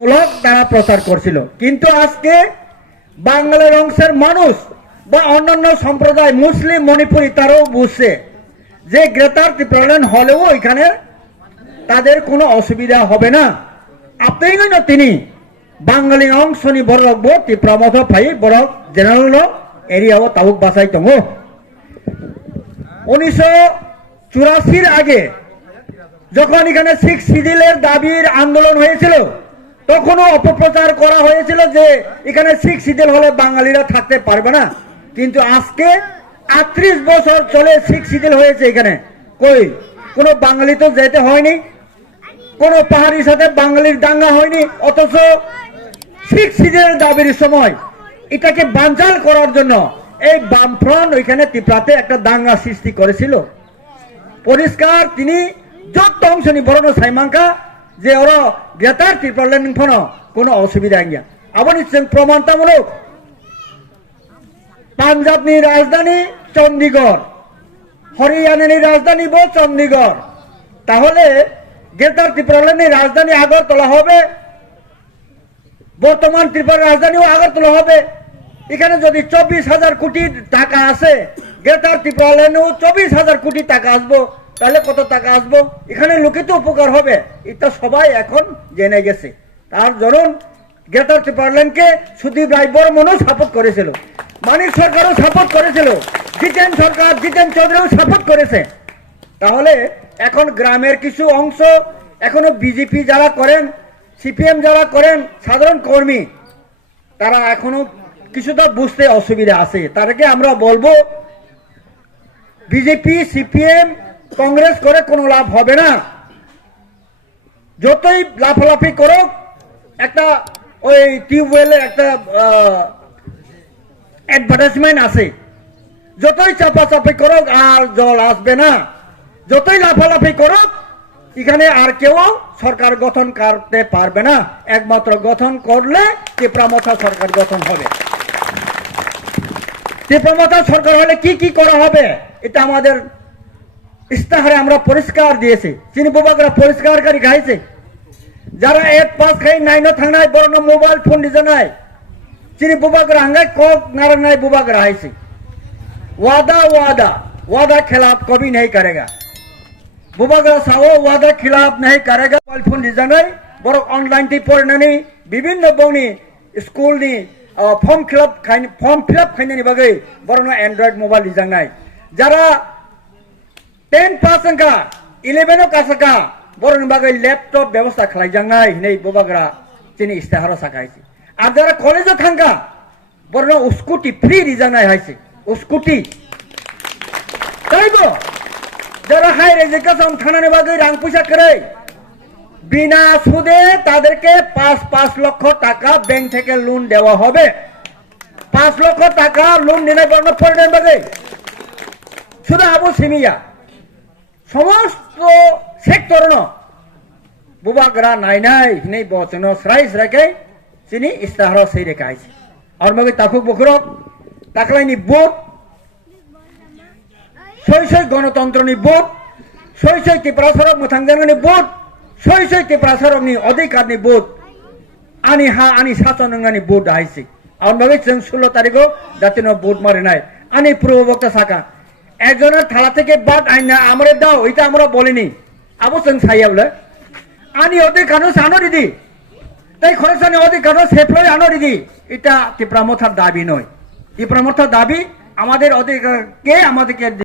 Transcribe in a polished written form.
তারা প্রচার করছিল। কিন্তু আজকে বাঙালির অংশের মানুষ বা অন্যান্য সম্প্রদায় মুসলিম মণিপুরি তারাও বুঝছে যে গ্রেটার ত্রিপুরাল্যান্ড হলেও এখানে তাদের কোনো অসুবিধা হবে না। আপনি না তিনি বাঙালি অংশনি বড় রাখবো ত্রিপুরা মত ফাই বড় জেনারেল এরিয়াও তাবুক বাসাই দङ। 1984 আগে যখন এখানে সিক্স শিডিউলের দাবির আন্দোলন হয়েছিল তখনও অপপ্রচার করা হয়েছিল যে এখানে সিক্স শিডিউল হলে বাঙালিরা থাকতে পারবে না। কিন্তু আজকে 38 বছর চলে সিক্স শিডিউল হয়েছে এখানে, কই কোনো বাঙালি তো যেতে হয়নি, কোনো পাহাড়ির সাথে বাঙালির দাঙ্গা হয়নি। অথচ সিক্স শিডিউলের দাবির সময় এটাকে বানচাল করার জন্য এই বামফ্রন্ট ওইখানে ত্রিপুরাতে একটা দাঙ্গা সৃষ্টি করেছিল। পরিষ্কার তিনি যত অংশনি বড় সাইমাঙ্কা যে ওরা গ্রেটার ত্রিপুরাল্যান্ড কোনো অসুবিধা গিয়া আবার প্রমাণতামূলক পাঞ্জাবনি রাজধানী চণ্ডীগড়, হরিয়ানানি রাজধানী চণ্ডীগড়, তাহলে গ্রেটার ত্রিপুরাল্যান্ডের রাজধানী আগরতলা হবে, বর্তমান ত্রিপুরার রাজধানীও আগরতলা হবে। এখানে যদি 24,000 কোটি টাকা আছে, গ্রেটার ত্রিপুরাল্যান্ডেও 24,000 কোটি টাকা আসবো, তাহলে কত টাকা আসবো, এখানে লোকে তো উপকার হবে। এটা সবাই এখন জেনে গেছে। তার ধরুন গ্রেটার ত্রিপুরাল্যান্ডকে সুদীপ রায় বর্মনও সাপোর্ট করেছিল, মানিক সরকারও সাপোর্ট করেছিল, জিতেন সরকার জিতেন চৌধুরীও সাপোর্ট করেছে। তাহলে এখন গ্রামের কিছু অংশ এখনো বিজেপি যারা করেন, সিপিএম যারা করেন, সাধারণ কর্মী তারা এখনো কিছুটা বুঝতে অসুবিধা আছে। তাদেরকে আমরা বলবো বিজেপি সিপিএম কংগ্রেস করে কোনো লাভ হবে না। যতই লাফালাফি করুক, একটা ওই টিউবওয়েলে একটা অ্যাডভার্টাইজমেন্ট আছে, যতই চাপাচাপি করুক আর জল আসবে না। যতই লাফালাফি করুক এখানে আর কেউ সরকার গঠন করতে পারবে না। একমাত্র গঠন করলে ত্রিপুরামথা সরকার গঠন হবে। ত্রিপুরামথা সরকার হলে কি কি করা হবে এটা আমাদের ইস্তাহারে আমরা পরিষ্কার দিয়েছি। চিনি বুবাগরা পরিষ্কার করে খাইছে, যারা 8 পাস খাই 9 থাংনাই বড় মোবাইল ফোন দিছে নাই, চিনি বুবাগরা হাঙ্গাই কক নারাयण बुबागरा है वादा वादा वादा खिलाफ कभी नहीं करेगा। बुबागरा सावो वादा खिलाफ नहीं करेगा। मोबाइल फोन डिजाइन बर ऑनलाइन टी पढ़ने विभिन्न बौनी स्कूल नि फॉर्म फिलअप खाने बगे बर एंड्रॉइड मोबाइल डिजाइन जरा 10 पास का 11 का सका बर बगे लैपटॉप व्यवस्था खालायजांनाय नै बुबागरा चिनी इस्ताहार साकायछि। और जरा कॉलेज थांगा बर स्कूटी फ्री डिजाइन है स्कूटी তাইবো যারা হায়ার এডুকেশন থানানে বাগে রাং পয়সা করে বিনা সুদে তাদেরকে 5 লক্ষ টাকা ব্যাংক থেকে লোন দেওয়া হবে। 5 লক্ষ টাকা লোন নিলে বর্ণ পড়েন বাগে শুধু আবু সিমিয়া সমস্ত সেক্টর ন বুবাগরা নাই নেই বচন শ্রাইস রেখে চিনি ইস্তাহার সেই রেখা আছে। আর মগে তাকুক বকরক তাকলাইনি বুট সই গণতন্ত্রনি বুট সই ত্রিপুরা সরব মোথাংজানি বুট সই ত্রিপুরা সরবনি অধিকারনি বুট আনি হা আনি শাসননি বুট আইছে। আর ভাবে 16 তারিখও জাতীয় বুট মারে নাই আনি পূর্ববক্তা শাখা একজনের থালা থেকে বাদ আইনা আমরা দাও, এটা আমরা বলিনি। আবু সং সাইয়া বলে আনি অধিকার আনো দিদি, তাই খরচানি অধিকার সেফলই আনো দিদি। এটা ত্রিপুরা মথার দাবি নয়। ত্রিপুরা মথার দাবি আমাদের অধিকারকে আমাদেরকে